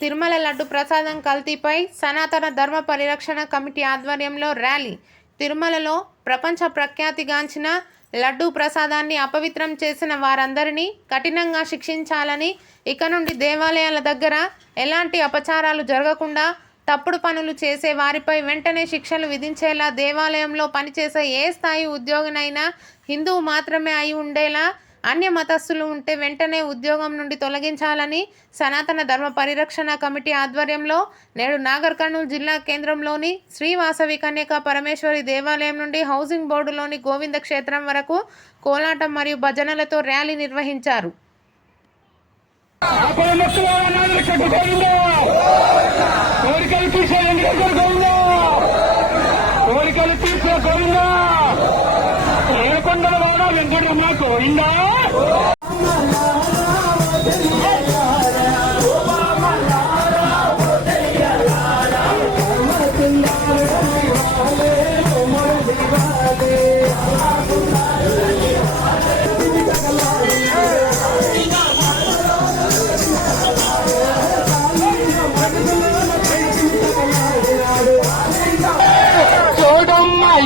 తిరుమల లడ్డు ప్రసాదం కల్తీపై సనాతన ధర్మ పరిరక్షణ కమిటీ ఆధ్వర్యంలో ర్యాలీ. తిరుమలలో ప్రపంచ ప్రఖ్యాతిగాంచిన లడ్డూ ప్రసాదాన్ని అపవిత్రం చేసిన వారందరినీ కఠినంగా శిక్షించాలని, ఇక నుండి దేవాలయాల దగ్గర ఎలాంటి అపచారాలు జరగకుండా తప్పుడు పనులు చేసే వారిపై వెంటనే శిక్షలు విధించేలా, దేవాలయంలో పనిచేసే ఏ స్థాయి ఉద్యోగినైనా హిందువు మాత్రమే అయి ఉండేలా, అన్య మతస్థులు ఉంటే వెంటనే ఉద్యోగం నుండి తొలగించాలని సనాతన ధర్మ పరిరక్షణ కమిటీ ఆధ్వర్యంలో నేడు నాగర్ కర్నూలు జిల్లా కేంద్రంలోని శ్రీ వాసవి కన్యకా పరమేశ్వరి దేవాలయం నుండి హౌసింగ్ బోర్డులోని గోవింద క్షేత్రం వరకు కోలాటం మరియు భజనలతో ర్యాలీ నిర్వహించారు.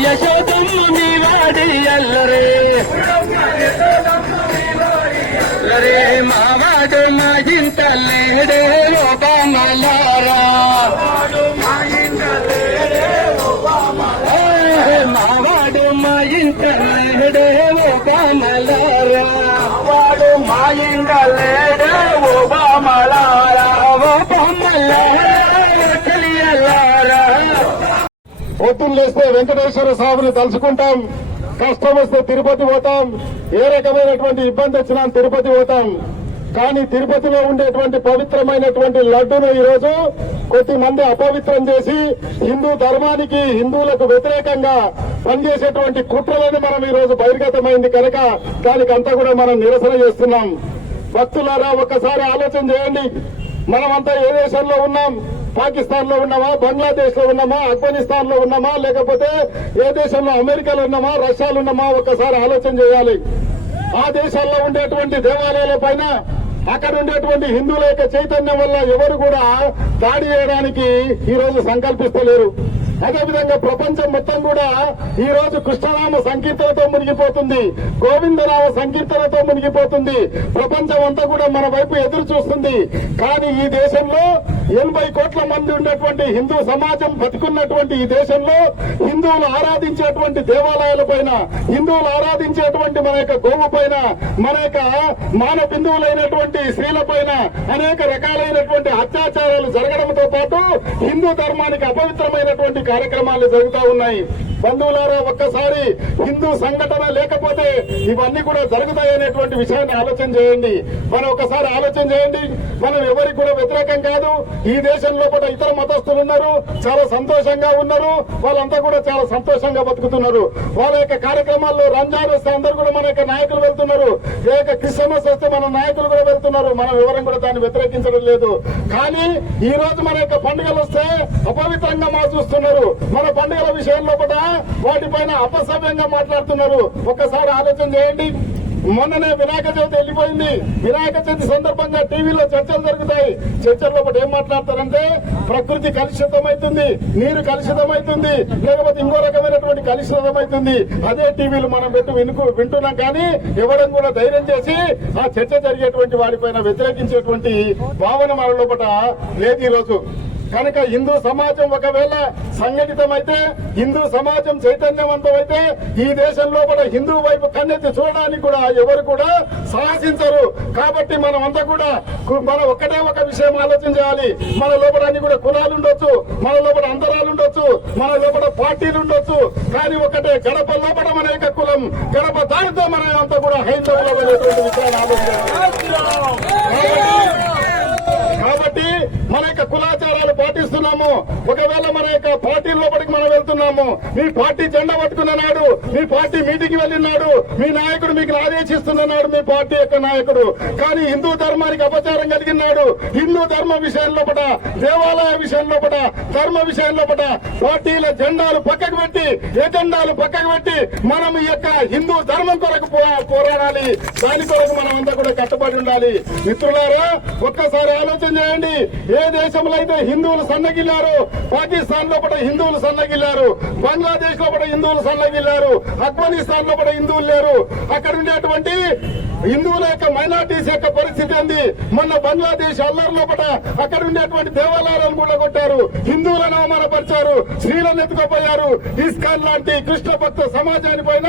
యశోదమ్మ నీవాడి ఎల్లరే మావాడు మా ఇంట లేడే ఒక మలారా, మావాడు మా ఇంట లేడే ఒక మలారా, వాడు మా ఇంట లేడే ఒక మలారా, పొద్దున్న లేస్తే వెంకటేశ్వర స్వామిని తలుచుకుంటాం, కష్టం వస్తే తిరుపతి పోతాం, ఏ రకమైనటువంటి ఇబ్బంది వచ్చినా తిరుపతి పోతాం. కానీ తిరుపతిలో ఉండేటువంటి పవిత్రమైనటువంటి లడ్డును ఈరోజు కొద్దిమంది అపవిత్రం చేసి హిందూ ధర్మానికి, హిందువులకు వ్యతిరేకంగా పనిచేసేటువంటి కుట్రలను మనం ఈరోజు బహిర్గతమైంది కనుక దానికంతా కూడా మనం నిరసన చేస్తున్నాం. భక్తులారా, ఒక్కసారి ఆలోచన చేయండి. మనమంతా ఏ దేశంలో ఉన్నాం? పాకిస్తాన్ లో ఉన్నామా, బంగ్లాదేశ్ లో ఉన్నామా, ఆఫ్ఘనిస్తాన్ లో ఉన్నామా, లేకపోతే ఏ దేశంలో అమెరికాలో ఉన్నామా, రష్యాలో ఉన్నామా? ఒక్కసారి ఆలోచన చేయాలి. ఆ దేశాల్లో ఉండేటువంటి దేవాలయాల పైన, అక్కడ ఉండేటువంటి హిందువుల యొక్క చైతన్యం వల్ల ఎవరు కూడా దాడి చేయడానికి ఈ రోజు సంకల్పిస్తలేరు. అదేవిధంగా ప్రపంచం మొత్తం కూడా ఈ రోజు కృష్ణనామ సంకీర్తనతో మునిగిపోతుంది, గోవిందనామ సంకీర్తనతో మునిగిపోతుంది. ప్రపంచం అంతా కూడా మన వైపు ఎదురు చూస్తుంది. కానీ ఈ దేశంలో 80 కోట్ల మంది ఉన్నటువంటి హిందూ సమాజం బతికున్నటువంటి ఈ దేశంలో హిందువులు ఆరాధించేటువంటి దేవాలయాల పైన, హిందువులు ఆరాధించేటువంటి మన యొక్క గోవు పైన, మన యొక్క మాన బిందువులైనటువంటి స్త్రీల పైన అనేక రకాలైనటువంటి అత్యాచారాలు జరగడంతో పాటు హిందూ ధర్మానికి అపవిత్రమైనటువంటి కార్యక్రమాలు జరుగుతూ ఉన్నాయి. బంధువులారా, ఒక్కసారి హిందూ సంఘటన లేకపోతే ఇవన్నీ కూడా జరుగుతాయనేటువంటి విషయాన్ని ఆలోచన చేయండి. మనం ఒకసారి ఆలోచన చేయండి. మనం ఎవరికి కూడా వ్యతిరేకం కాదు. ఈ దేశంలో కూడా ఇతర మతస్థులు ఉన్నారు, చాలా సంతోషంగా ఉన్నారు. వాళ్ళంతా కూడా చాలా సంతోషంగా బతుకుతున్నారు. వాళ్ళ యొక్క కార్యక్రమాల్లో రంజాన్ వస్తే అందరూ కూడా మన యొక్క నాయకులు వెళ్తున్నారు, ఏ యొక్క క్రిస్మస్ వస్తే మన నాయకులు కూడా వెళ్తున్నారు. మనం ఎవరం కూడా దాన్ని వ్యతిరేకించడం లేదు. కానీ ఈ రోజు మన యొక్క పండుగలు వస్తే అపవిత్రంగా చూస్తున్నారు. మన పండుగల విషయంలో కూడా వాటిపైన అపసవ్యంగా మాట్లాడుతున్నారు. ఒక్కసారి ఆలోచన చేయండి. మొన్ననే వినాయక చవితి వెళ్ళిపోయింది. వినాయక చవితి సందర్భంగా టీవీలో చర్చలు జరుగుతాయి. చర్చల్లో ఒకటి ఏం మాట్లాడతారంటే ప్రకృతి కలుషితమైతుంది, నీరు కలుషితమైతుంది, లేకపోతే ఇంకో రకమైనటువంటి కలుషితమైతుంది. అదే టీవీలు మనం వింటున్నాం. కానీ ఎవడం కూడా ధైర్యం చేసి ఆ చర్చ జరిగేటువంటి వాడిపైన వ్యతిరేకించేటువంటి భావన మన లోపల లేదు ఈరోజు. కనుక హిందూ సమాజం ఒకవేళ సంఘటితమైతే, హిందూ సమాజం చైతన్యవంతమైతే ఈ దేశంలో కూడా హిందూ వైపు కన్నెత్తి చూడడానికి కూడా ఎవరు కూడా సాహసించరు. కాబట్టి మనం అంతా కూడా మనం ఒక్కటే ఒక విషయం ఆలోచన చేయాలి. మన లోపల అన్ని కూడా కులాలు ఉండొచ్చు, మన లోపల అంతరాలు ఉండొచ్చు, మన లోపల పార్టీలు ఉండొచ్చు. కానీ ఒకటే గడప లోపల మన యొక్క కులం, గడప దానితో మన అంతా కూడా హైందవులు అనేటువంటి విషయాన్ని ఆలోచించాలి. కాబట్టి మన యొక్క కులాచారాలు పాటిస్తున్నాము. ఒకవేళ మన యొక్క పార్టీ లోపలికి మనం వెళ్తున్నాము, మీ పార్టీ జెండా పట్టుకున్నాడు, మీ పార్టీ మీటింగ్ వెళ్ళినాడు, మీ నాయకుడు మీకు ఆదేశిస్తున్నాడు, మీ పార్టీ యొక్క నాయకుడు. కానీ హిందూ ధర్మానికి అపచారం కలిగినాడు. హిందూ ధర్మ విషయంలో పట, దేవాలయ విషయంలో పట, ధర్మ విషయంలో పట పార్టీల జెండాలు పక్కకు పెట్టి, ఎజెండాలు పక్కకు పెట్టి మనం ఈ యొక్క హిందూ ధర్మం కొరకు పోరాడాలి. దాని కొరకు మనం అంతా కూడా కట్టుబడి ఉండాలి. మిత్రులారా, ఒక్కసారి ఆలోచన చేయండి. ఏ దేశంలో అయితే హిందువులు సన్నగిల్లారో, పాకిస్తాన్ లో కూడా హిందువులు సన్నగిల్లారు, బంగ్లాదేశ్ లో కూడా హిందువులు సన్నగిల్లారు, ఆఫ్ఘనిస్తాన్ లో కూడా హిందువులు లేరు. అక్కడ ఉండేటువంటి హిందువుల యొక్క మైనార్టీస్ యొక్క పరిస్థితి ఏంది? మొన్న బంగ్లాదేశ్ అల్లర్లో పట అక్కడ ఉండేటువంటి దేవాలయాలను కూడా కొట్టారు, హిందువులను అవమానపరిచారు, స్త్రీలను ఎత్తుకోపోయారు. ఇస్కాన్ లాంటి కృష్ణ భక్త సమాజాన్ని పైన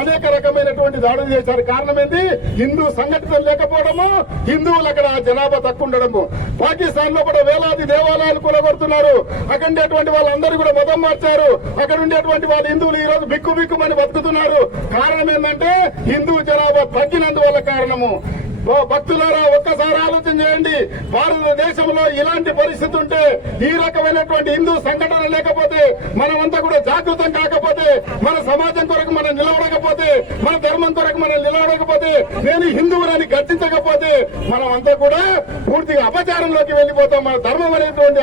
అనేక రకమైనటువంటి దాడులు చేశారు. కారణం ఏంటి? హిందూ సంఘటనలు లేకపోవడము, హిందువులు అక్కడ జనాభా తక్కువ ఉండడము. పాకిస్తాన్ లో కూడా వేలాది దేవాలయాలు కూలగొడుతున్నారు. అక్కడ ఉండేటువంటి వాళ్ళందరూ కూడా మతం మార్చారు. అక్కడ ఉండేటువంటి వాళ్ళు హిందువులు ఈ రోజు బిక్కుమని బతుకుతున్నారు. కారణం ఏంటంటే హిందూ జనాభా తగ్గినందువల్ల కారణము. భక్తులారా, ఒక్కసారి ఆలోచన చేయండి. భారతదేశంలో ఇలాంటి పరిస్థితి ఉంటే, ఈ రకమైనటువంటి హిందూ సంఘటన లేకపోతే, మనమంతా కూడా జాగృతం కాకపోతే, మన సమాజం కొరకు మనం నిలబడకపోతే, మన ధర్మం కొరకు మనం నిలబడకపోతే, నేను హిందువులని గర్జించకపోతే, మనమంతా కూడా పూర్తిగా అపచారంలోకి వెళ్లిపోతాం. మన ధర్మం అనేటువంటి